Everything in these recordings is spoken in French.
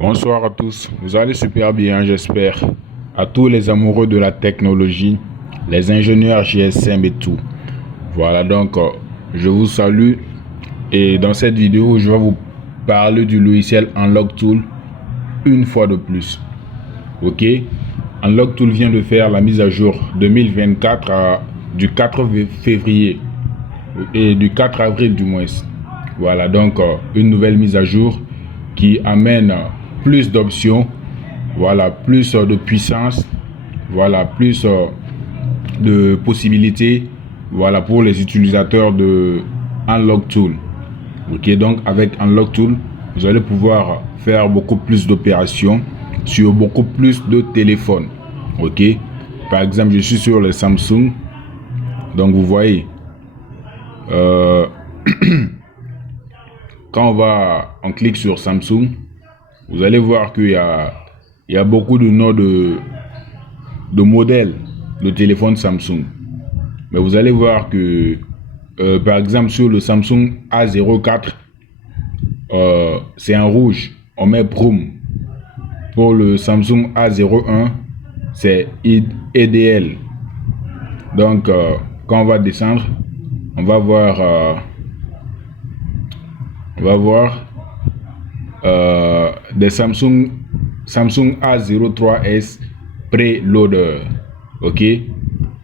Bonsoir à tous, vous allez super bien j'espère. À tous les amoureux de la technologie, les ingénieurs GSM et tout. Voilà donc je vous salue et dans cette vidéo je vais vous parler du logiciel Unlock Tool une fois de plus. Ok, Unlock Tool vient de faire la mise à jour 2024 du 4 février et du 4 avril du moins. Voilà donc une nouvelle mise à jour qui amène plus d'options, voilà, plus de puissance, voilà, plus de possibilités, voilà, pour les utilisateurs de Unlock Tool. Ok, donc avec Unlock Tool, vous allez pouvoir faire beaucoup plus d'opérations sur beaucoup plus de téléphones. Ok, par exemple, je suis sur le Samsung, donc vous voyez, quand on clique sur Samsung, vous allez voir qu'il y a beaucoup de noms de modèles de téléphone Samsung. Mais vous allez voir que, par exemple, sur le Samsung A04, c'est en rouge, on met Broom. Pour le Samsung A01, c'est EDL. Donc, quand on va descendre, on va voir, des Samsung A03s Preloader. Ok,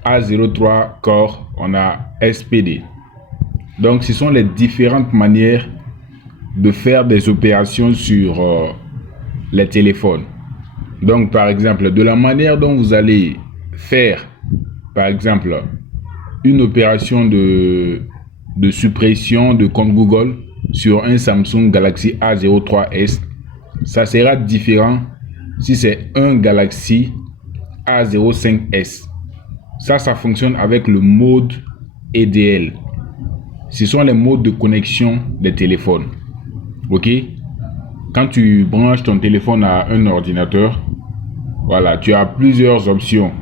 A03 Core, on a SPD. Donc ce sont les différentes manières de faire des opérations sur les téléphones. Donc par exemple, de la manière dont vous allez faire par exemple une opération de suppression de compte Google sur un Samsung Galaxy A03s, ça sera différent si c'est un Galaxy A05s. Ça fonctionne avec le mode EDL. Ce sont les modes de connexion des téléphones. Ok, quand tu branches ton téléphone à un ordinateur, voilà, tu as plusieurs options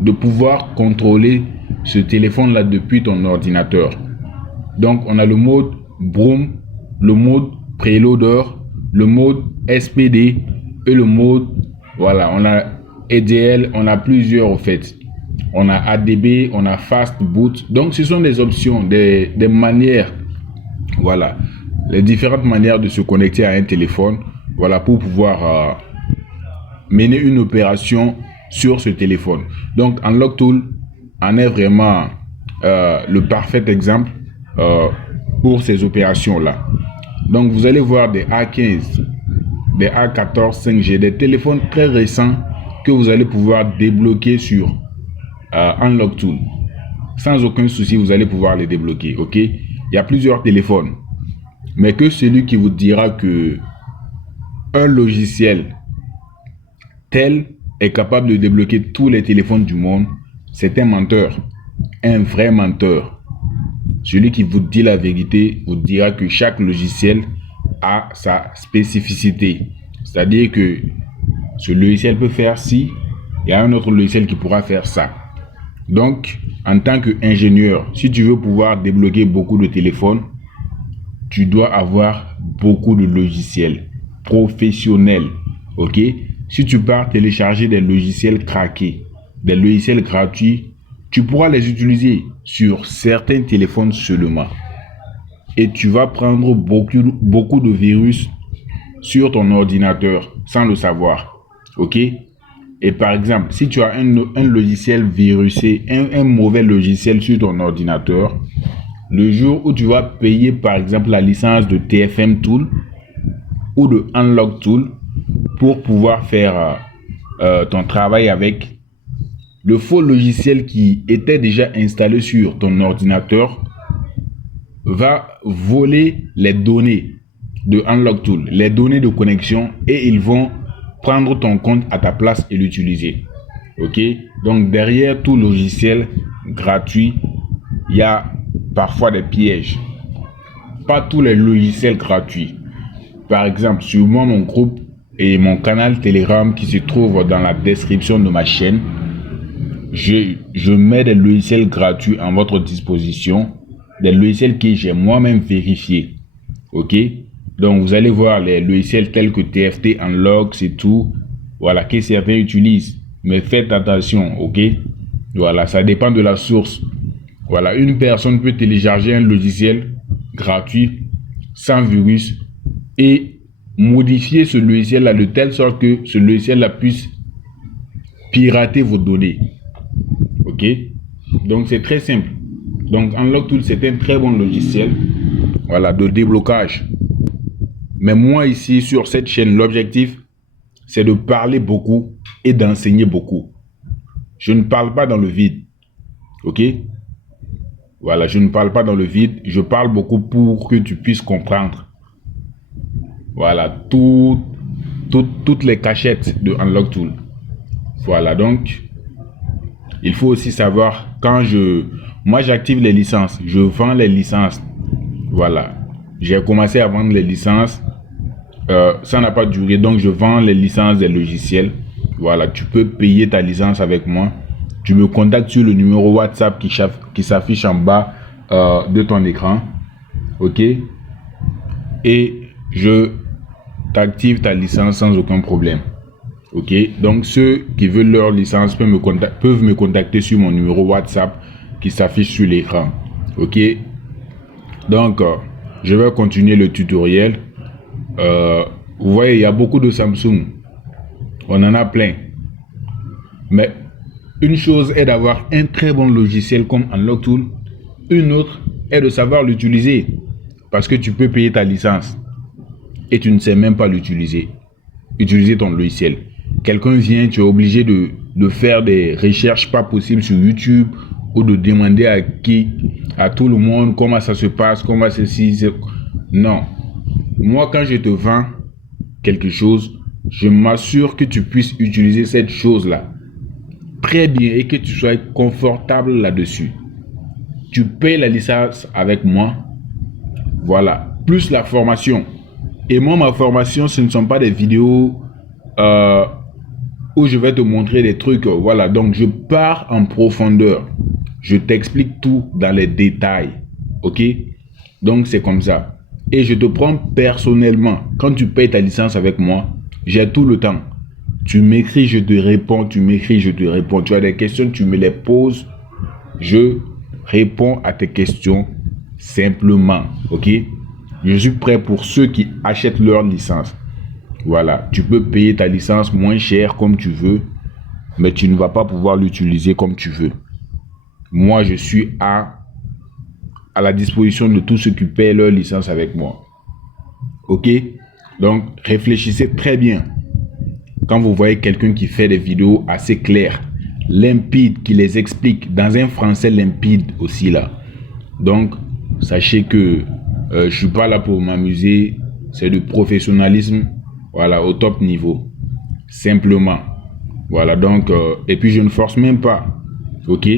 de pouvoir contrôler ce téléphone là depuis ton ordinateur. Donc on a le mode Broom, le mode Preloader, le mode SPD et le mode, voilà, on a EDL, on a plusieurs en fait. On a ADB, on a Fast Boot. Donc ce sont des options, des manières, voilà, les différentes manières de se connecter à un téléphone, voilà, pour pouvoir mener une opération sur ce téléphone. Donc Unlock Tool en est vraiment le parfait exemple pour ces opérations là. Donc vous allez voir des A15, des A14 5G, des téléphones très récents que vous allez pouvoir débloquer sur Unlock Tool. Sans aucun souci, vous allez pouvoir les débloquer. Ok, il y a plusieurs téléphones, mais que celui qui vous dira que un logiciel tel est capable de débloquer tous les téléphones du monde, c'est un menteur, un vrai menteur. Celui qui vous dit la vérité vous dira que chaque logiciel a sa spécificité. C'est-à-dire que ce logiciel peut faire ci, il y a un autre logiciel qui pourra faire ça. Donc, en tant qu'ingénieur, si tu veux pouvoir débloquer beaucoup de téléphones, tu dois avoir beaucoup de logiciels professionnels. Ok? Si tu pars télécharger des logiciels craqués, des logiciels gratuits, tu pourras les utiliser sur certains téléphones seulement. Et tu vas prendre beaucoup de virus sur ton ordinateur sans le savoir. Ok? Et par exemple, si tu as un logiciel virusé, un mauvais logiciel sur ton ordinateur, le jour où tu vas payer par exemple la licence de TFM Tool ou de Unlock Tool pour pouvoir faire ton travail avec, le faux logiciel qui était déjà installé sur ton ordinateur va voler les données de Unlock Tool, les données de connexion, et ils vont prendre ton compte à ta place et l'utiliser. Ok, donc derrière tout logiciel gratuit, il y a parfois des pièges. Pas tous les logiciels gratuits. Par exemple, sur moi, mon groupe et mon canal Telegram qui se trouve dans la description de ma chaîne, je mets des logiciels gratuits à votre disposition, des logiciels que j'ai moi-même vérifiés. Ok, Donc, vous allez voir les logiciels tels que TFT, Unlock, c'est tout. Voilà, que certains utilisent. Mais faites attention, ok? Voilà, ça dépend de la source. Voilà, une personne peut télécharger un logiciel gratuit, sans virus, et modifier ce logiciel-là de telle sorte que ce logiciel-là puisse pirater vos données. Ok? Donc, c'est très simple. Donc, Unlock Tool, c'est un très bon logiciel, voilà, de déblocage. Mais moi, ici, sur cette chaîne, l'objectif, c'est de parler beaucoup et d'enseigner beaucoup. Je ne parle pas dans le vide. Ok? Voilà, je ne parle pas dans le vide. Je parle beaucoup pour que tu puisses comprendre. Voilà, toutes les cachettes de Unlock Tool. Voilà, donc, il faut aussi savoir, moi, j'active les licences. Je vends les licences. Voilà. J'ai commencé à vendre les licences. Ça n'a pas duré, donc je vends les licences des logiciels. Voilà, tu peux payer ta licence avec moi. Tu me contactes sur le numéro WhatsApp qui s'affiche en bas de ton écran. Ok? Et je t'active ta licence sans aucun problème. Ok? Donc ceux qui veulent leur licence peuvent me contacter sur mon numéro WhatsApp qui s'affiche sur l'écran. Ok? Donc je vais continuer le tutoriel. Vous voyez, il y a beaucoup de Samsung. On en a plein. Mais une chose est d'avoir un très bon logiciel comme Unlock Tool. Une autre est de savoir l'utiliser. Parce que tu peux payer ta licence et tu ne sais même pas l'utiliser. Utiliser ton logiciel. Quelqu'un vient, tu es obligé de faire des recherches pas possibles sur YouTube ou de demander à tout le monde comment ça se passe, comment ceci. Non. Moi, quand je te vends quelque chose, je m'assure que tu puisses utiliser cette chose-là très bien et que tu sois confortable là-dessus. Tu payes la licence avec moi. Voilà. Plus la formation. Et moi, ma formation, ce ne sont pas des vidéos où je vais te montrer des trucs. Voilà. Donc, je pars en profondeur. Je t'explique tout dans les détails. Ok? Donc, c'est comme ça. Et je te prends personnellement. Quand tu payes ta licence avec moi, j'ai tout le temps. Tu m'écris, je te réponds. Tu m'écris, je te réponds. Tu as des questions, tu me les poses. Je réponds à tes questions simplement. Ok? Je suis prêt pour ceux qui achètent leur licence. Voilà. Tu peux payer ta licence moins cher comme tu veux, mais tu ne vas pas pouvoir l'utiliser comme tu veux. Moi, je suis à la disposition de tous ceux qui paient leur licence avec moi. Ok? Donc, réfléchissez très bien. Quand vous voyez quelqu'un qui fait des vidéos assez claires, limpides, qui les explique dans un français limpide aussi là. Donc, sachez que je ne suis pas là pour m'amuser. C'est du professionnalisme, voilà, au top niveau. Simplement. Voilà, donc, et puis je ne force même pas. Ok?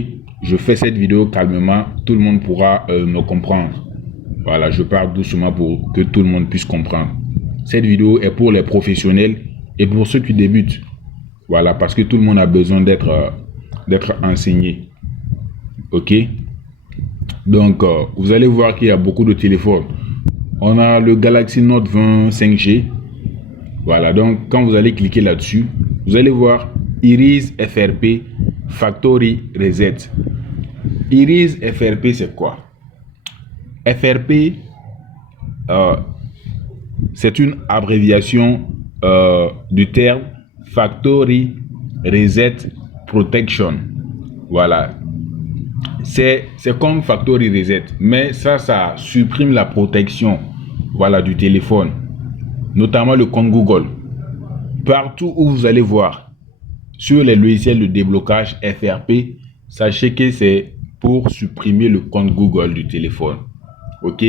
Je fais cette vidéo calmement, tout le monde pourra me comprendre. Voilà, je parle doucement pour que tout le monde puisse comprendre. Cette vidéo est pour les professionnels et pour ceux qui débutent. Voilà, parce que tout le monde a besoin d'être enseigné. Ok? Donc, vous allez voir qu'il y a beaucoup de téléphones. On a le Galaxy Note 20 5G. Voilà, donc quand vous allez cliquer là-dessus, vous allez voir Iris FRP Factory Reset. Iris FRP, c'est quoi? FRP, c'est une abréviation du terme Factory Reset Protection. Voilà. C'est comme Factory Reset, mais ça supprime la protection, voilà, du téléphone, notamment le compte Google. Partout où vous allez voir sur les logiciels de déblocage FRP, sachez que c'est pour supprimer le compte Google du téléphone. Ok?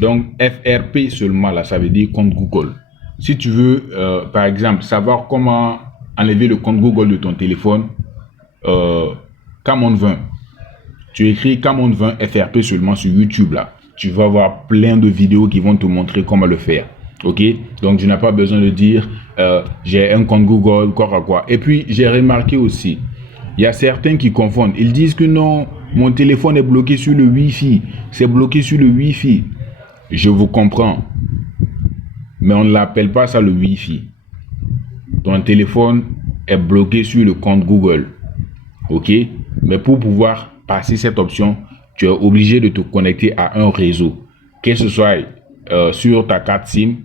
Donc FRP seulement là, ça veut dire compte Google. Si tu veux, par exemple, savoir comment enlever le compte Google de ton téléphone, Camon 20. Tu écris Camon 20 FRP seulement sur YouTube là. Tu vas voir plein de vidéos qui vont te montrer comment le faire. Ok? Donc tu n'as pas besoin de dire j'ai un compte Google, quoi à quoi. Et puis j'ai remarqué aussi, il y a certains qui confondent. Ils disent que non, mon téléphone est bloqué sur le Wi-Fi. C'est bloqué sur le Wi-Fi. Je vous comprends. mais on ne l'appelle pas ça le Wi-Fi. Ton téléphone est bloqué sur le compte Google. Ok? Mais pour pouvoir passer cette option, tu es obligé de te connecter à un réseau, que ce soit sur ta carte SIM,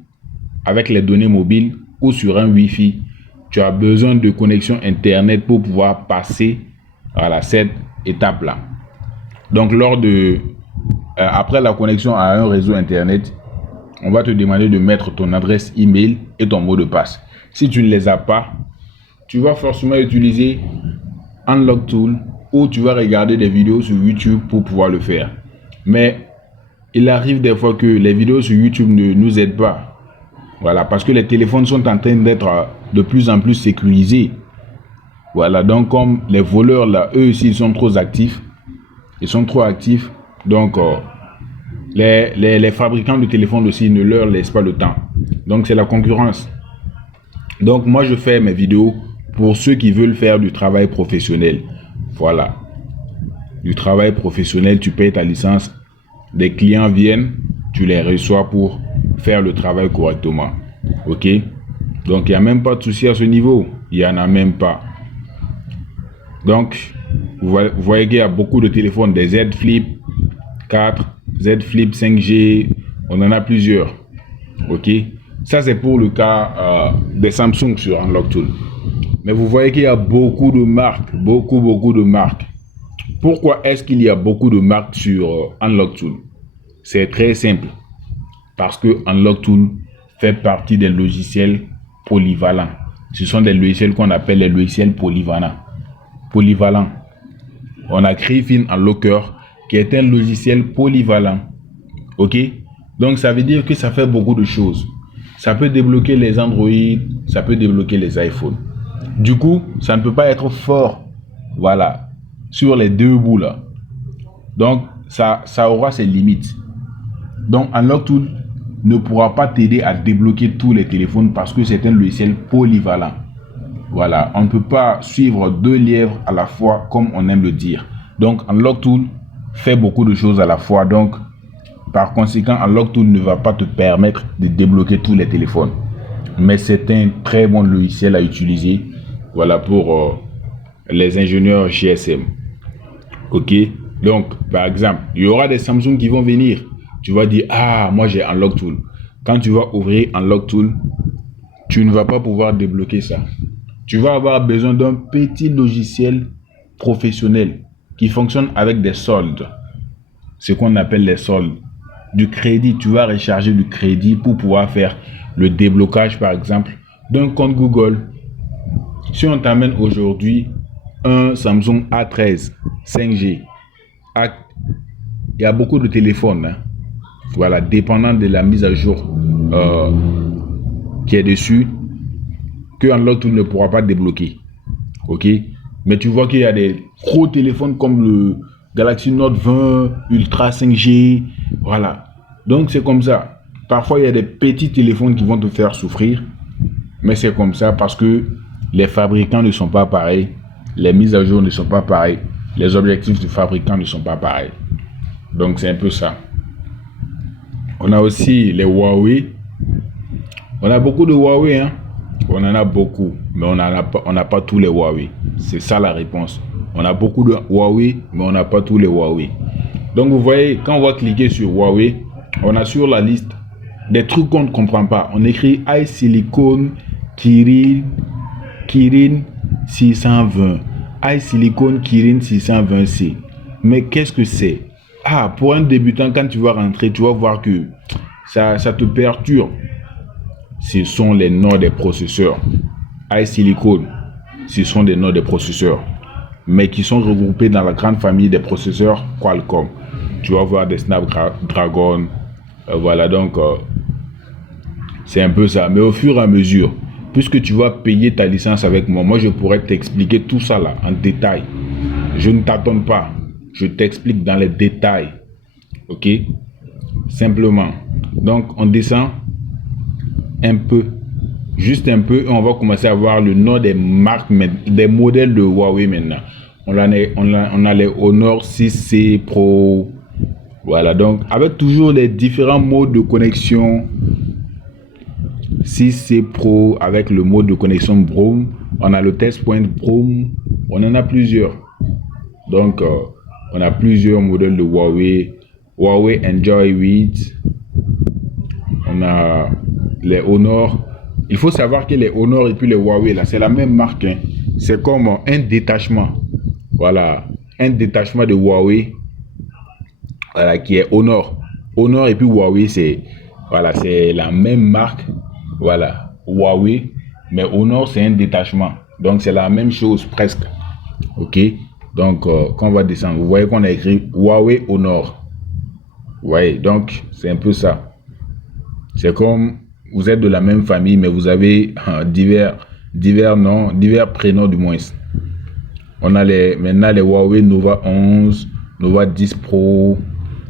avec les données mobiles ou sur un Wi-Fi. Tu as besoin de connexion Internet pour pouvoir passer à cette étape-là. Donc, après la connexion à un réseau Internet, on va te demander de mettre ton adresse email et ton mot de passe. Si tu ne les as pas, tu vas forcément utiliser Unlock Tool ou tu vas regarder des vidéos sur YouTube pour pouvoir le faire. Mais il arrive des fois que les vidéos sur YouTube ne nous aident pas. Voilà, parce que les téléphones sont en train d'être de plus en plus sécurisés. Voilà, donc comme les voleurs là, eux aussi ils sont trop actifs. Ils sont trop actifs. Donc les fabricants de téléphones aussi ne leur laissent pas le temps. Donc c'est la concurrence. Donc moi je fais mes vidéos pour ceux qui veulent faire du travail professionnel. Voilà. Du travail professionnel, tu payes ta licence. Des clients viennent, tu les reçois pour faire le travail correctement. Ok? Donc il n'y a même pas de souci à ce niveau. Il n'y en a même pas. Donc, vous voyez qu'il y a beaucoup de téléphones, des Z Flip 4, Z Flip 5G, on en a plusieurs. Ok? Ça c'est pour le cas des Samsung sur Unlock Tool. Mais vous voyez qu'il y a beaucoup de marques, beaucoup de marques. Pourquoi est-ce qu'il y a beaucoup de marques sur Unlock Tool? C'est très simple. Parce que Unlock Tool fait partie des logiciels polyvalents. Ce sont des logiciels qu'on appelle les logiciels polyvalents. On a créé FinUnlocker qui est un logiciel polyvalent. Ok? Donc ça veut dire que ça fait beaucoup de choses. Ça peut débloquer les Android, ça peut débloquer les iPhones. Du coup, ça ne peut pas être fort. Voilà. Sur les deux bouts là. Donc ça aura ses limites. Donc Unlock Tool ne pourra pas t'aider à débloquer tous les téléphones parce que c'est un logiciel polyvalent. Voilà, on ne peut pas suivre deux lièvres à la fois comme on aime le dire. Donc Unlock Tool fait beaucoup de choses à la fois. Donc par conséquent, Unlock Tool ne va pas te permettre de débloquer tous les téléphones. Mais c'est un très bon logiciel à utiliser. Voilà pour les ingénieurs GSM. Ok, donc par exemple, il y aura des Samsung qui vont venir. Tu vas dire, ah, moi j'ai Unlock Tool. Quand tu vas ouvrir Unlock Tool, tu ne vas pas pouvoir débloquer ça. Tu vas avoir besoin d'un petit logiciel professionnel qui fonctionne avec des soldes. Ce qu'on appelle les soldes. Du crédit, tu vas recharger du crédit pour pouvoir faire le déblocage, par exemple, d'un compte Google. Si on t'amène aujourd'hui un Samsung A13 5G, il y a beaucoup de téléphones. Hein. Voilà, dépendant de la mise à jour qui est dessus, que Unlock Tool ne pourra pas débloquer. Ok, mais tu vois qu'il y a des gros téléphones comme le Galaxy Note 20 Ultra 5G. Voilà, donc c'est comme ça. Parfois il y a des petits téléphones qui vont te faire souffrir, mais c'est comme ça parce que les fabricants ne sont pas pareils, les mises à jour ne sont pas pareilles, les objectifs du fabricant ne sont pas pareils. Donc c'est un peu ça. On a aussi les Huawei. On a beaucoup de Huawei, hein. On en a beaucoup, mais on n'a pas tous les Huawei. C'est ça la réponse. On a beaucoup de Huawei, mais on n'a pas tous les Huawei. Donc vous voyez, quand on va cliquer sur Huawei, on a sur la liste des trucs qu'on ne comprend pas. On écrit iSilicon Kirin 620. iSilicon Kirin 620C. Mais qu'est-ce que c'est? Ah, pour un débutant, quand tu vas rentrer, tu vas voir que ça te perturbe. Ce sont les noms des processeurs. iSilicon, ce sont des noms des processeurs, mais qui sont regroupés dans la grande famille des processeurs Qualcomm. Tu vas voir des Snapdragon. Voilà, donc c'est un peu ça. Mais au fur et à mesure, puisque tu vas payer ta licence avec moi, je pourrais t'expliquer tout ça là en détail. Je ne t'attends pas. Je t'explique dans les détails. Ok? Simplement. Donc, on descend un peu. Juste un peu. Et on va commencer à voir le nom des marques, des modèles de Huawei maintenant. On a les Honor 6C Pro. Voilà. Donc, avec toujours les différents modes de connexion. 6C Pro avec le mode de connexion Brome. On a le test point Brome. On en a plusieurs. Donc, on a plusieurs modèles de Huawei. Huawei Enjoy 8. On a les Honor. Il faut savoir que les Honor et puis les Huawei, là, c'est la même marque. Hein. C'est comme un détachement. Voilà. Un détachement de Huawei. Voilà, qui est Honor. Honor et puis Huawei, c'est la même marque. Voilà. Huawei. Mais Honor, c'est un détachement. Donc, c'est la même chose presque. OK. Donc, quand on va descendre, vous voyez qu'on a écrit Huawei Honor. Ouais, donc, c'est un peu ça. C'est comme vous êtes de la même famille, mais vous avez divers noms, divers prénoms du moins. On a maintenant les Huawei Nova 11, Nova 10 Pro.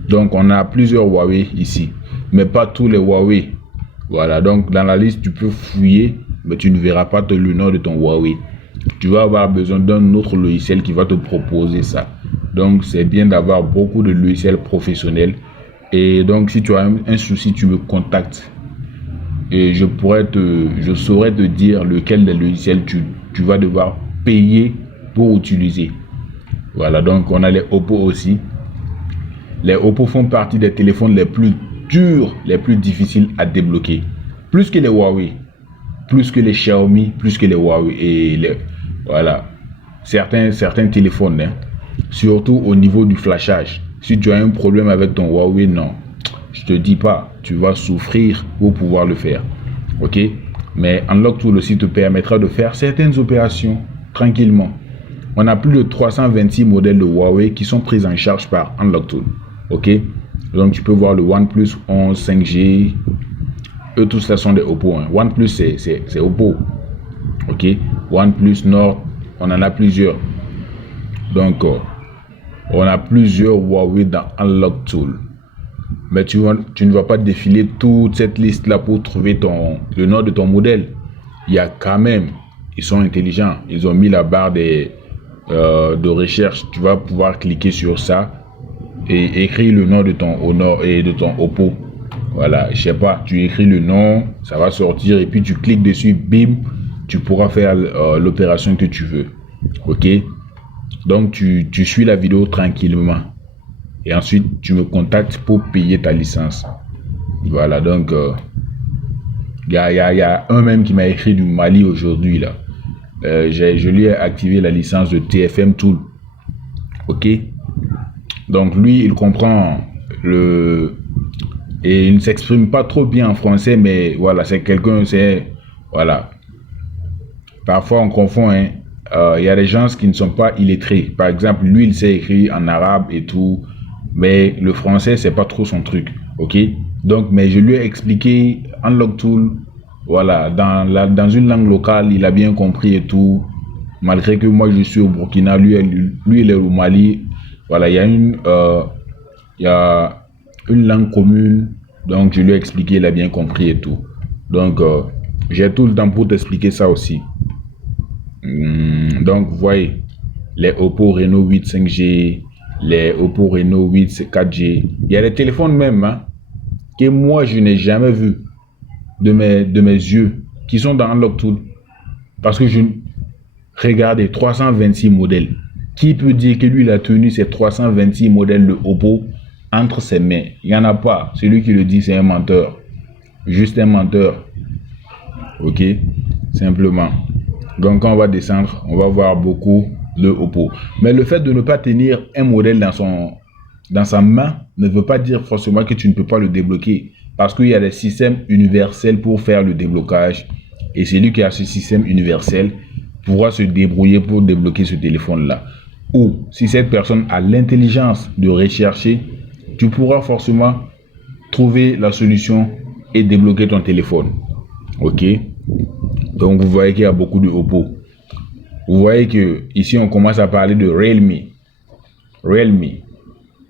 Donc, on a plusieurs Huawei ici, mais pas tous les Huawei. Voilà, donc dans la liste, tu peux fouiller, mais tu ne verras pas le nom de ton Huawei. Tu vas avoir besoin d'un autre logiciel qui va te proposer ça. Donc, c'est bien d'avoir beaucoup de logiciels professionnels. Et donc, si tu as un souci, tu me contactes. Et je saurais te dire lequel des logiciels tu vas devoir payer pour utiliser. Voilà, donc on a les Oppo aussi. Les Oppo font partie des téléphones les plus durs, les plus difficiles à débloquer. Plus que les Huawei, plus que les Xiaomi, plus que les Huawei. Et voilà, certains téléphones, hein, surtout au niveau du flashage. Si tu as un problème avec ton Huawei, non, je te dis pas, tu vas souffrir pour pouvoir le faire. OK? Mais Unlock Tool aussi te permettra de faire certaines opérations tranquillement. On a plus de 326 modèles de Huawei qui sont pris en charge par Unlock Tool. OK? Donc tu peux voir le OnePlus 11 5G. Eux tous là sont des Oppo. Hein. OnePlus c'est Oppo. OK? OnePlus Nord, on en a plusieurs. Donc on a plusieurs Huawei dans Unlock Tool. Mais tu ne vas pas défiler toute cette liste là pour trouver le nom de ton modèle. Il y a quand même, ils sont intelligents, ils ont mis la barre de recherche. Tu vas pouvoir cliquer sur ça et écrire le nom de ton Honor et de ton Oppo. Voilà, je sais pas, tu écris le nom, ça va sortir et puis tu cliques dessus, bim, tu pourras faire l'opération que tu veux. OK? Donc tu suis la vidéo tranquillement. Et ensuite, tu me contactes pour payer ta licence. Voilà, donc, y a un même qui m'a écrit du Mali aujourd'hui, là. Je lui ai activé la licence de TFM Tool. OK? Donc, lui, il comprend et il ne s'exprime pas trop bien en français, mais voilà, c'est quelqu'un, voilà. Parfois, on confond, hein. Y a des gens qui ne sont pas illettrés. Par exemple, lui, il sait écrire en arabe et tout. Mais le français, c'est pas trop son truc. OK? Donc, mais je lui ai expliqué Unlock Tool. Voilà, dans une langue locale, il a bien compris et tout. Malgré que moi, je suis au Burkina, lui il est au Mali. Voilà, il y a une langue commune. Donc, je lui ai expliqué, il a bien compris et tout. Donc, j'ai tout le temps pour t'expliquer ça aussi. Donc, vous voyez, les Oppo Reno 8 5G, les Oppo Reno 8 4G. Il y a des téléphones même hein, que moi je n'ai jamais vu de mes yeux qui sont dans Unlock Tool. Parce que regardez 326 modèles. Qui peut dire que lui il a tenu ces 326 modèles de Oppo entre ses mains? Il n'y en a pas. Celui qui le dit c'est un menteur. Juste un menteur. OK? Simplement. Donc quand on va descendre, on va voir beaucoup de Oppo. Mais le fait de ne pas tenir un modèle dans sa main ne veut pas dire forcément que tu ne peux pas le débloquer. Parce qu'il y a des systèmes universels pour faire le déblocage. Et celui qui a ce système universel pourra se débrouiller pour débloquer ce téléphone-là. Ou si cette personne a l'intelligence de rechercher, tu pourras forcément trouver la solution et débloquer ton téléphone. OK? Donc vous voyez qu'il y a beaucoup de Oppo. Vous voyez que ici on commence à parler de Realme.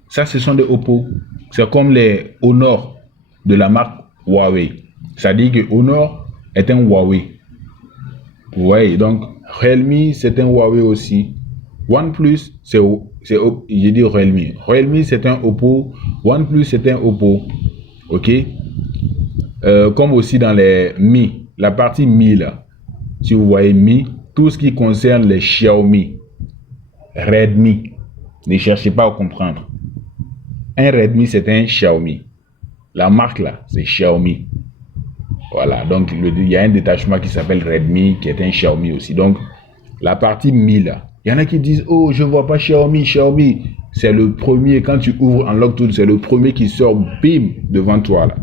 Ça ce sont des Oppo. C'est comme les Honor de la marque Huawei. Ça dit que Honor est un Huawei. Vous voyez, donc Realme c'est un Huawei aussi. OnePlus j'ai dit Realme c'est un Oppo. OnePlus c'est un Oppo. OK? Comme aussi dans les Mi, la partie Mi là. Si vous voyez Mi, tout ce qui concerne les Xiaomi, Redmi, ne cherchez pas à comprendre. Un Redmi, c'est un Xiaomi. La marque là, c'est Xiaomi. Voilà, donc il y a un détachement qui s'appelle Redmi, qui est un Xiaomi aussi. Donc, la partie Mi là, il y en a qui disent, oh, je vois pas Xiaomi, Xiaomi. C'est le premier, quand tu ouvres Unlock Tool, c'est le premier qui sort, bim, devant toi là,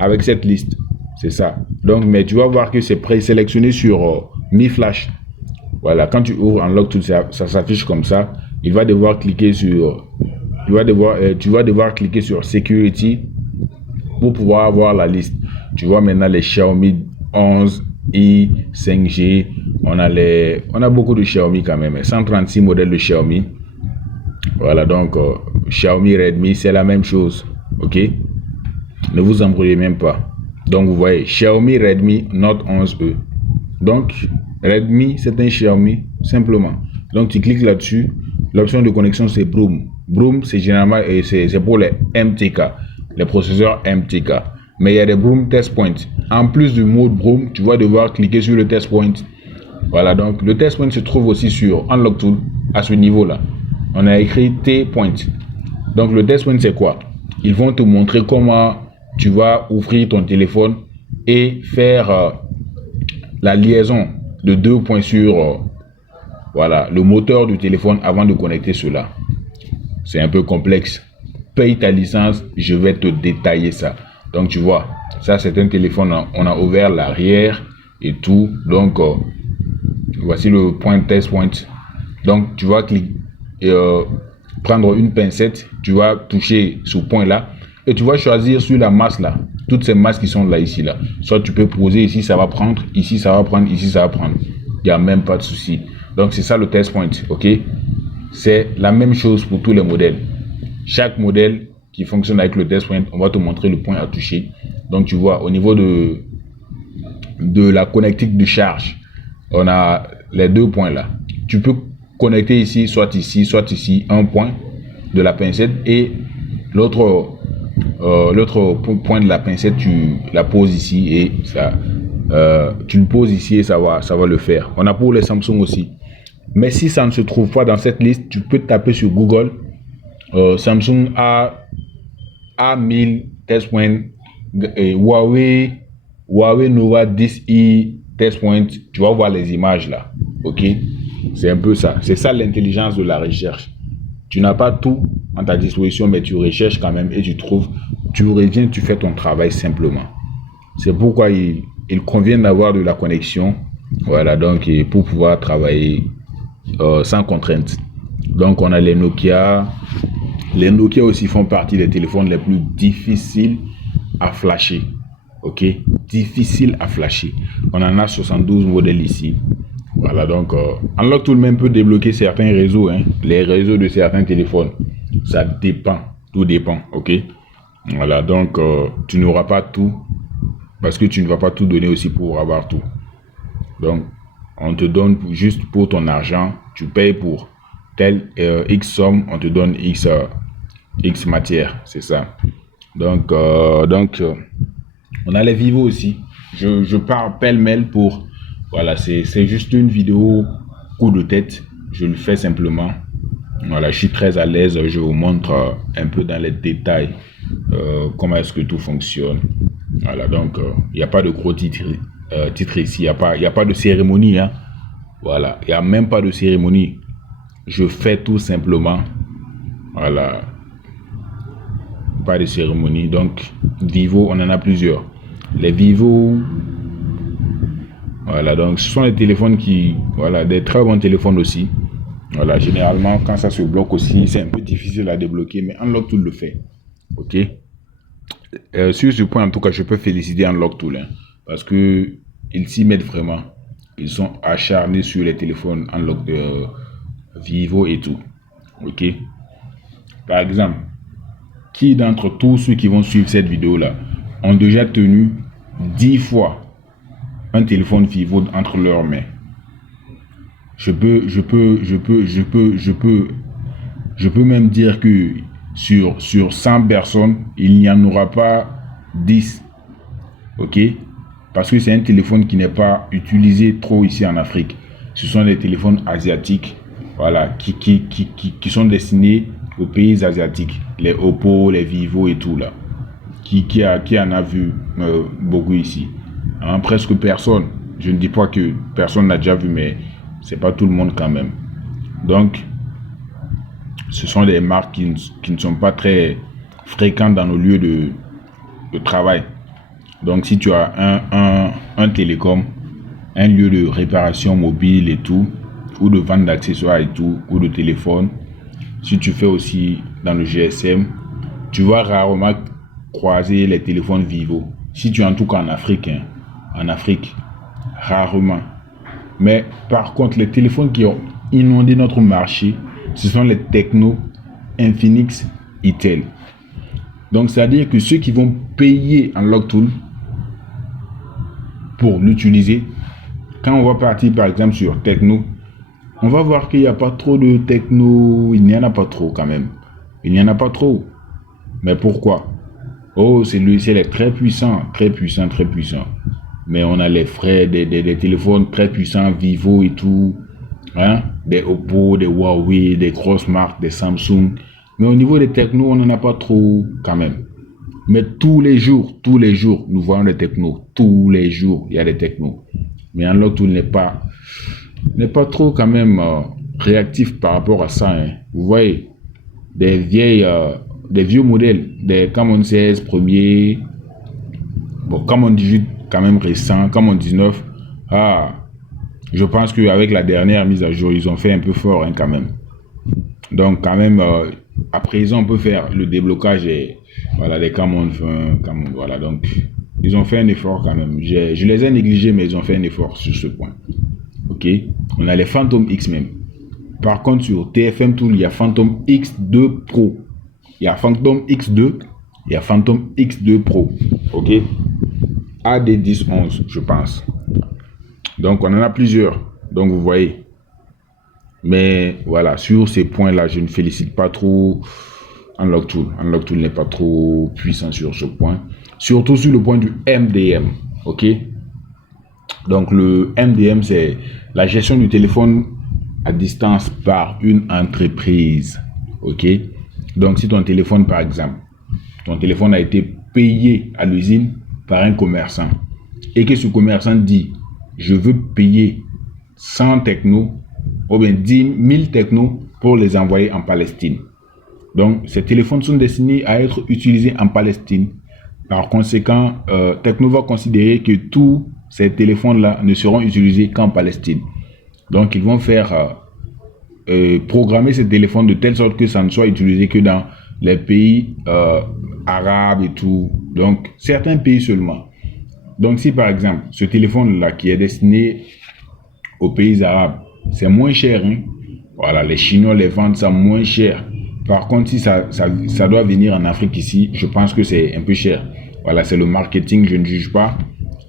avec cette liste. C'est ça. Donc, mais tu vas voir que c'est présélectionné sur Mi Flash. Voilà, quand tu ouvres Unlock Tool, ça s'affiche comme ça. Il va devoir cliquer sur, tu vas devoir cliquer sur Security pour pouvoir avoir la liste. Tu vois maintenant les Xiaomi 11i, 5G, on a beaucoup de Xiaomi quand même, 136 modèles de Xiaomi. Voilà, donc Xiaomi, Redmi, c'est la même chose, ok? Ne vous embrouillez même pas. Donc vous voyez, Xiaomi, Redmi Note 11e. Donc Redmi, c'est un Xiaomi, simplement. Donc tu cliques là-dessus, l'option de connexion c'est Broom. Broom, c'est généralement, c'est pour les MTK, les processeurs MTK. Mais il y a des Broom Test Point. En plus du mode Broom, tu vas devoir cliquer sur le Test Point. Voilà, donc le Test Point se trouve aussi sur Unlock Tool, à ce niveau-là. On a écrit T-Point. Donc le Test Point, c'est quoi? Ils vont te montrer comment tu vas ouvrir ton téléphone et faire la liaison de 2 points sur voilà, le moteur du téléphone avant de connecter cela. C'est un peu complexe. Paye ta licence, je vais te détailler ça. Donc tu vois, ça c'est un téléphone, on a ouvert l'arrière et tout. Donc voici le point test point. Donc tu vas cliquer, prendre une pincette, tu vas toucher ce point là et tu vas choisir sur la masse là, toutes ces masses qui sont là ici là. Soit tu peux poser ici, ça va prendre, ici ça va prendre, ici ça va prendre. Il n'y a même pas de souci. Donc c'est ça le test point, ok? C'est la même chose pour tous les modèles. Chaque modèle qui fonctionne avec le test point, on va te montrer le point à toucher. Donc tu vois, au niveau de la connectique de charge, on a les 2 points là. Tu peux connecter ici, soit ici, un point de la pincette et l'autre point de la pincette, tu la poses ici et ça, tu le poses ici et ça va le faire. On a pour les Samsung aussi. Mais si ça ne se trouve pas dans cette liste, tu peux taper sur Google Samsung A1000 test point et Huawei Nova 10i test point. Tu vas voir les images là, ok? C'est un peu ça. C'est ça l'intelligence de la recherche. Tu n'as pas tout à ta disposition, mais tu recherches quand même et tu trouves. Tu reviens, tu fais ton travail simplement. C'est pourquoi il convient d'avoir de la connexion. Voilà, donc pour pouvoir travailler sans contrainte. Donc on a les Nokia. Les Nokia aussi font partie des téléphones les plus difficiles à flasher. Ok, difficile à flasher. On en a 72 modèles ici. Voilà, donc Unlock Tool même peut débloquer certains réseaux, hein, les réseaux de certains téléphones. Ça dépend, tout dépend, ok. Voilà, donc tu n'auras pas tout parce que tu ne vas pas tout donner aussi pour avoir tout. Donc on te donne juste pour ton argent, tu payes pour tel X somme, on te donne X matière, c'est ça. Donc on a les Vivo aussi. Je pars pêle-mêle pour, voilà, c'est juste une vidéo coup de tête, je le fais simplement. Voilà, je suis très à l'aise, je vous montre un peu dans les détails comment est-ce que tout fonctionne. Voilà, donc il n'y a pas de gros titres ici, il n'y a pas de cérémonie, hein. Voilà, il n'y a même pas de cérémonie. Je fais tout simplement. Voilà, pas de cérémonie. Donc Vivo, on en a plusieurs. Les Vivo, voilà, donc ce sont les téléphones qui, voilà, des très bons téléphones aussi. Voilà, généralement quand ça se bloque aussi, c'est un peu difficile à débloquer, mais Unlock Tool le fait. Ok. Sur ce point, en tout cas, je peux féliciter Unlock Tool, hein, parce que ils s'y mettent vraiment. Ils sont acharnés sur les téléphones Unlock Vivo et tout. Ok. Par exemple, qui d'entre tous ceux qui vont suivre cette vidéo là ont déjà tenu 10 fois un téléphone Vivo entre leurs mains? Je peux même dire que sur 100 personnes, il n'y en aura pas 10 ok? Parce que c'est un téléphone qui n'est pas utilisé trop ici en Afrique. Ce sont des téléphones asiatiques, voilà, qui sont destinés aux pays asiatiques. Les Oppo, les Vivo et tout là. Qui en a vu beaucoup ici? Hein, presque personne. Je ne dis pas que personne n'a déjà vu, mais c'est pas tout le monde quand même. Donc, ce sont des marques qui ne sont pas très fréquentes dans nos lieux de travail. Donc, si tu as un télécom, un lieu de réparation mobile et tout, ou de vente d'accessoires et tout, ou de téléphone, si tu fais aussi dans le GSM, tu vas rarement croiser les téléphones Vivo. Si tu es en tout cas en Afrique, hein, en Afrique, rarement. Mais par contre, les téléphones qui ont inondé notre marché, ce sont les Tecno, Infinix, Itel. Donc, c'est-à-dire que ceux qui vont payer en Locktool pour l'utiliser, quand on va partir par exemple sur Tecno, on va voir qu'il n'y a pas trop de Tecno, il n'y en a pas trop quand même. Il n'y en a pas trop. Mais pourquoi? Oh, c'est les très puissant, très puissant, très puissant. Mais on a les frais des téléphones très puissants, Vivo et tout, hein? Des Oppo, des Huawei, des grosses marques, des Samsung. Mais au niveau des technos, on n'en a pas trop quand même. Mais tous les jours, nous voyons des technos. Tous les jours, il y a des technos. Mais en Locktool n'est pas trop quand même réactif par rapport à ça. Hein. Vous voyez, des vieux modèles, des Camon 16 premiers, bon, Camon 18 quand même récent, Camon 19. Ah, je pense qu'avec la dernière mise à jour, ils ont fait un peu fort hein, quand même. Donc quand même, à présent, on peut faire le déblocage des, voilà, des Camon 20, Camon, voilà. Donc, ils ont fait un effort quand même. Je les ai négligés, mais ils ont fait un effort sur ce point. Ok, on a les Phantom X même. Par contre, sur TFM Tool, il y a Phantom X2 Pro. Il y a Phantom X2, il y a Phantom X2 Pro. Ok, AD1011, je pense. Donc, on en a plusieurs. Donc, vous voyez. Mais voilà, sur ces points-là, je ne félicite pas trop Unlocktool. Unlocktool n'est pas trop puissant sur ce point. Surtout sur le point du MDM. Ok. Donc, le MDM, c'est la gestion du téléphone à distance par une entreprise. Ok. Donc, si ton téléphone, par exemple, ton téléphone a été payé à l'usine par un commerçant et que ce commerçant dit, je veux payer 100 technos ou bien 10 000 technos pour les envoyer en Palestine. Donc, ces téléphones sont destinés à être utilisés en Palestine. Par conséquent, Tecno va considérer que tous ces téléphones-là ne seront utilisés qu'en Palestine. Donc, ils vont faire programmer ces téléphones de telle sorte que ça ne soit utilisé que dans les pays arabes et tout. Donc, certains pays seulement. Donc, si par exemple, ce téléphone-là qui est destiné aux pays arabes, c'est moins cher, hein? Voilà, les Chinois les vendent ça moins cher. Par contre, si ça doit venir en Afrique ici, je pense que c'est un peu cher. Voilà, c'est le marketing, je ne juge pas.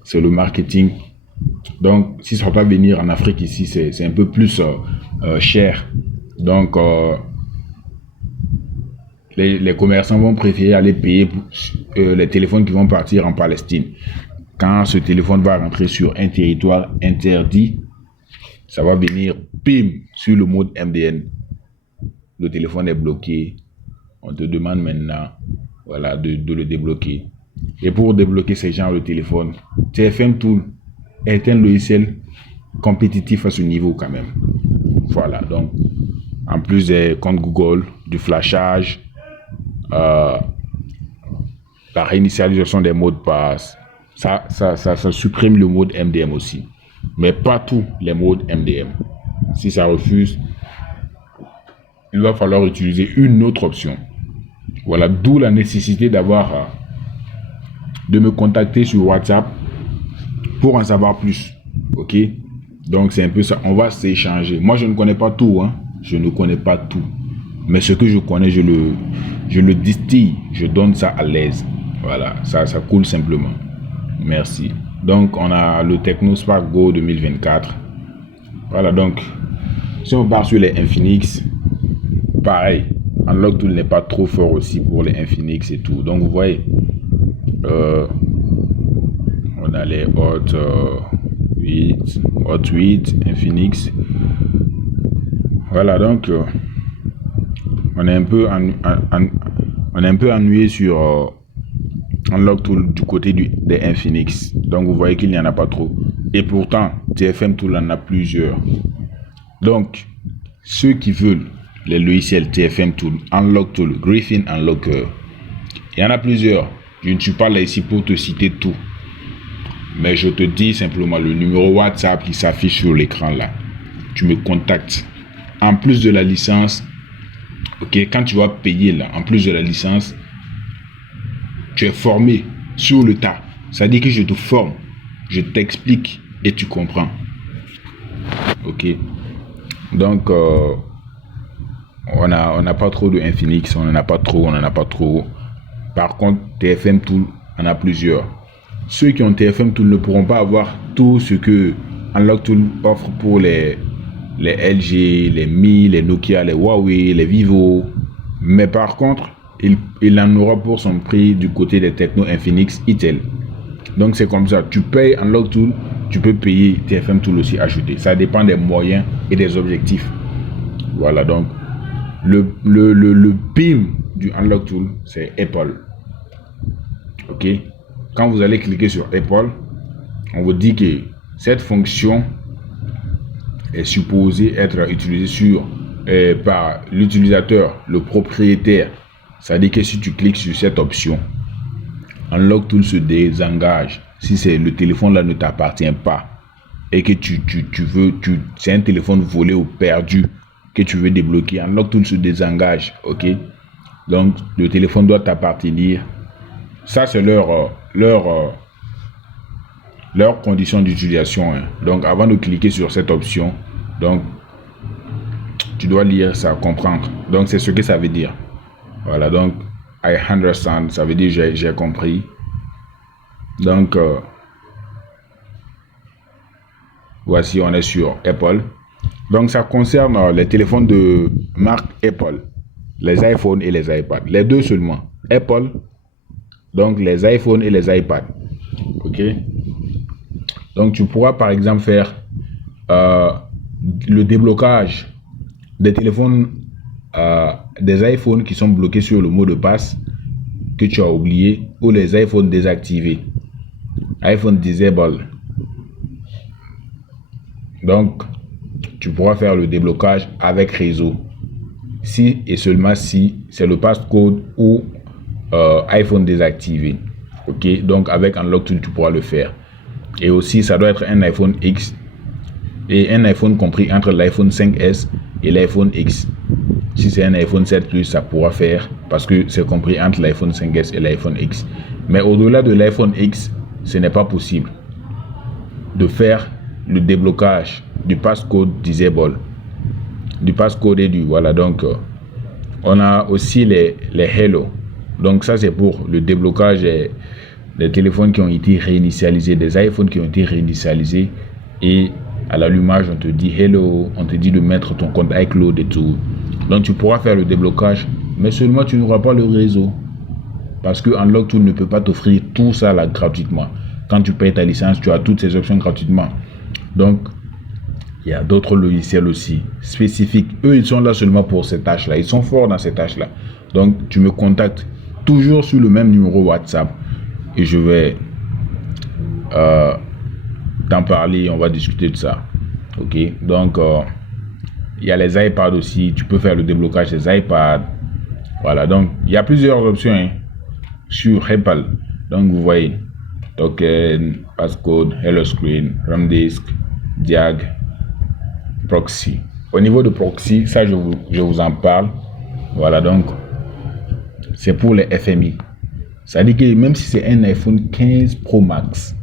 C'est le marketing. Donc, si ça doit venir en Afrique ici, c'est un peu plus cher. Donc, les commerçants vont préférer aller payer les téléphones qui vont partir en Palestine. Quand ce téléphone va rentrer sur un territoire interdit, ça va venir, bim, sur le mode MDN. Le téléphone est bloqué. On te demande maintenant, voilà, de le débloquer. Et pour débloquer ces genres de téléphone, TFM Tool est un logiciel compétitif à ce niveau quand même. Voilà, donc, en plus des comptes Google, du flashage, la réinitialisation des mots de passe, ça supprime le mode MDM aussi. Mais pas tous les modes MDM. Si ça refuse, il va falloir utiliser une autre option. Voilà, d'où la nécessité d'avoir de me contacter sur WhatsApp pour en savoir plus. Ok, donc c'est un peu ça. On va s'échanger. Moi, je ne connais pas tout, hein. Je ne connais pas tout. Mais ce que je connais, je le distille. Je donne ça à l'aise. Voilà, ça coule simplement. Merci. Donc, on a le TechnoSpark Go 2024. Voilà, donc, si on part sur les Infinix, pareil. Unlocktool n'est pas trop fort aussi pour les Infinix et tout. Donc, vous voyez, On a les Hot 8, Hot 8, Infinix. Voilà, donc on est un peu ennuyé sur Unlock Tool du côté des Infinix. Donc vous voyez qu'il n'y en a pas trop. Et pourtant, TFM Tool en a plusieurs. Donc, ceux qui veulent les logiciels TFM Tool, Unlock Tool, Griffin Unlocker, il y en a plusieurs. Je ne suis pas là ici pour te citer tout. Mais je te dis simplement le numéro WhatsApp qui s'affiche sur l'écran là. Tu me contactes. En plus de la licence, ok, quand tu vas payer là, en plus de la licence, tu es formé sur le tas. Ça dit que je te forme, je t'explique et tu comprends. Ok. Donc, on n'a pas trop de Infinix, on n'en a pas trop. Par contre, TFM Tool, on a plusieurs. Ceux qui ont TFM Tool ne pourront pas avoir tout ce que Unlock Tool offre pour les LG, les Mi, les Nokia, les Huawei, les Vivo. Mais par contre, il en aura pour son prix du côté des techno Infinix Itel. Donc c'est comme ça, tu payes Unlock Tool, tu peux payer TFM Tool aussi ajouté. Ça dépend des moyens et des objectifs. Voilà, donc le BIM du Unlock Tool, c'est Apple. Ok, quand vous allez cliquer sur Apple, on vous dit que cette fonction est supposée être utilisée par l'utilisateur, le propriétaire. Ça dit que si tu cliques sur cette option, Unlock Tool se désengage. Si le téléphone là ne t'appartient pas et que c'est un téléphone volé ou perdu que tu veux débloquer, Unlock Tool se désengage. Ok, donc le téléphone doit t'appartenir. Ça c'est leur condition d'utilisation. Hein. Donc avant de cliquer sur cette option, donc tu dois lire ça, comprendre. Donc c'est ce que ça veut dire. Voilà, donc I understand, ça veut dire j'ai compris. Donc voici, on est sur Apple. Donc ça concerne les téléphones de marque Apple, les iPhones et les iPads, les deux seulement. Apple, donc les iPhones et les iPads. Ok. Donc tu pourras par exemple faire le déblocage des téléphones, des iPhones qui sont bloqués sur le mot de passe que tu as oublié, ou les iPhones désactivés, iPhone disable. Donc tu pourras faire le déblocage avec réseau si et seulement si c'est le passcode ou iPhone désactivé. Ok, donc avec Unlock Tool tu pourras le faire. Et aussi ça doit être un iPhone X et un iPhone compris entre l'iPhone 5S et l'iPhone X. Si c'est un iPhone 7 Plus, ça pourra faire parce que c'est compris entre l'iPhone 5S et l'iPhone X. Mais au-delà de l'iPhone X, ce n'est pas possible de faire le déblocage du passcode disable, du passcode et du voilà. Donc on a aussi les Hello. Donc ça c'est pour le déblocage des téléphones qui ont été réinitialisés, des iPhones qui ont été réinitialisés, et à l'allumage on te dit hello, on te dit de mettre ton compte iCloud et tout. Donc tu pourras faire le déblocage, mais seulement tu n'auras pas le réseau parce que Unlock Tool ne peut pas t'offrir tout ça là gratuitement. Quand tu payes ta licence, tu as toutes ces options gratuitement. Donc il y a d'autres logiciels aussi spécifiques. Eux, ils sont là seulement pour ces tâches-là. Ils sont forts dans ces tâches-là. Donc tu me contactes toujours sur le même numéro WhatsApp et je vais t'en parler. On va discuter de ça. Ok. Donc il y a les iPads aussi. Tu peux faire le déblocage des iPads. Voilà. Donc il y a plusieurs options hein, sur Apple. Donc vous voyez token, passcode, hello screen, RAM disk, diag, proxy. Au niveau de proxy, ça je vous en parle. Voilà, donc c'est pour les FMI. Ça dit que même si c'est un iPhone 15 Pro Max,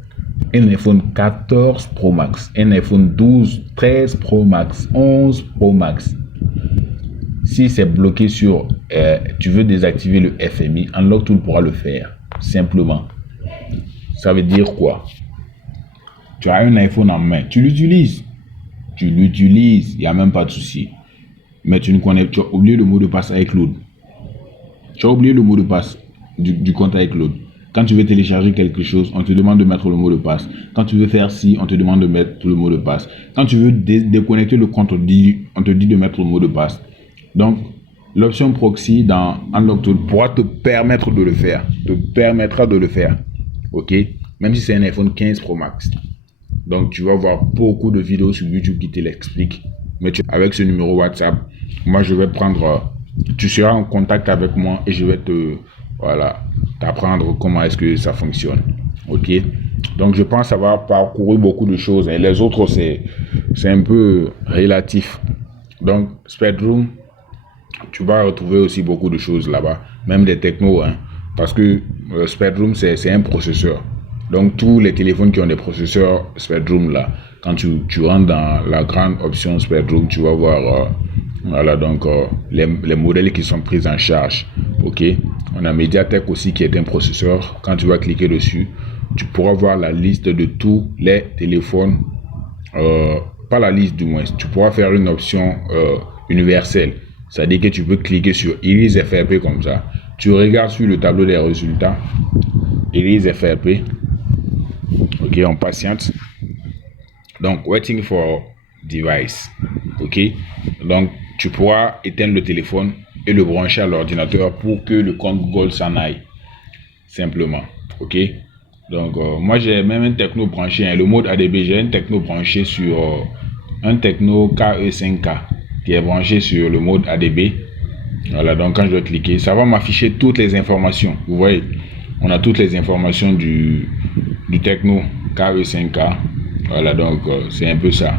un iPhone 14 Pro Max, un iPhone 12, 13 Pro Max, 11 Pro Max, si c'est bloqué sur, tu veux désactiver le FMI, Unlock Tool pourra le faire, simplement. Ça veut dire quoi? Tu as un iPhone en main, tu l'utilises, il n'y a même pas de souci. Mais tu as oublié le mot de passe iCloud. Tu as oublié le mot de passe du compte iCloud. Quand tu veux télécharger quelque chose, on te demande de mettre le mot de passe. Quand tu veux faire ci, on te demande de mettre le mot de passe. Quand tu veux déconnecter le compte, on te dit de mettre le mot de passe. Donc, l'option proxy dans Unlock Tool pourra te permettre de le faire. Te permettra de le faire. OK? Même si c'est un iPhone 15 Pro Max. Donc, tu vas voir beaucoup de vidéos sur YouTube qui te l'expliquent. Mais avec ce numéro WhatsApp, moi, je vais prendre... tu seras en contact avec moi et je vais t'apprendre comment est-ce que ça fonctionne. OK? Donc, je pense avoir parcouru beaucoup de choses. Et les autres, c'est un peu relatif. Donc, Speedroom, tu vas retrouver aussi beaucoup de choses là-bas, même des technos, hein, parce que Speedroom, c'est un processeur. Donc, tous les téléphones qui ont des processeurs Speedroom, là, quand tu rentres dans la grande option Speedroom, tu vas voir les modèles qui sont pris en charge. OK? On a Mediatek aussi qui est un processeur. Quand tu vas cliquer dessus, tu pourras voir la liste de tous les téléphones. Pas la liste du moins. Tu pourras faire une option universelle. C'est-à-dire que tu peux cliquer sur Iris FRP comme ça. Tu regardes sur le tableau des résultats. Iris FRP. OK, on patiente. Donc, waiting for device. OK. Donc, tu pourras éteindre le téléphone et le brancher à l'ordinateur pour que le compte Google s'en aille. Simplement. OK. Donc, moi, j'ai même un techno branché. Hein, le mode ADB, j'ai un techno branché sur un techno KE5K qui est branché sur le mode ADB. Voilà, donc quand je vais cliquer, ça va m'afficher toutes les informations. Vous voyez, on a toutes les informations du techno KE5K. Voilà, donc c'est un peu ça.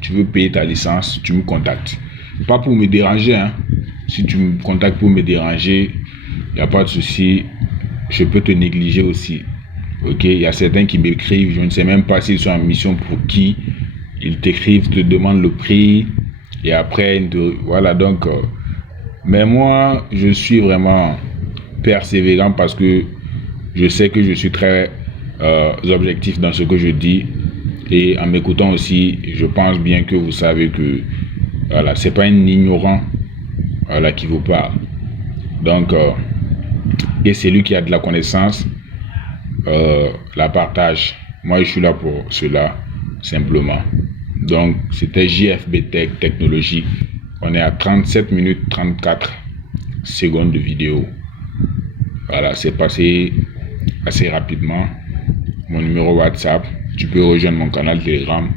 Tu veux payer ta licence, tu me contactes. Pas pour me déranger, hein. Si tu me contactes pour me déranger, il n'y a pas de souci. Je peux te négliger aussi. OK, il y a certains qui m'écrivent, je ne sais même pas s'ils sont en mission pour qui. Ils t'écrivent, te demandent le prix. Et après, voilà, donc... mais moi, je suis vraiment persévérant parce que je sais que je suis très objectif dans ce que je dis. Et en m'écoutant aussi, je pense bien que vous savez que voilà, c'est pas un ignorant voilà, qui vous parle. Donc, et c'est lui qui a de la connaissance, la partage. Moi, je suis là pour cela, simplement. Donc, c'était JFB Tech Technologie. On est à 37 minutes 34 secondes de vidéo. Voilà, c'est passé assez rapidement. Mon numéro WhatsApp, tu peux rejoindre mon canal Telegram,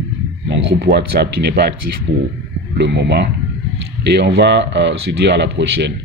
mon groupe WhatsApp qui n'est pas actif pour le moment. Et on va se dire à la prochaine.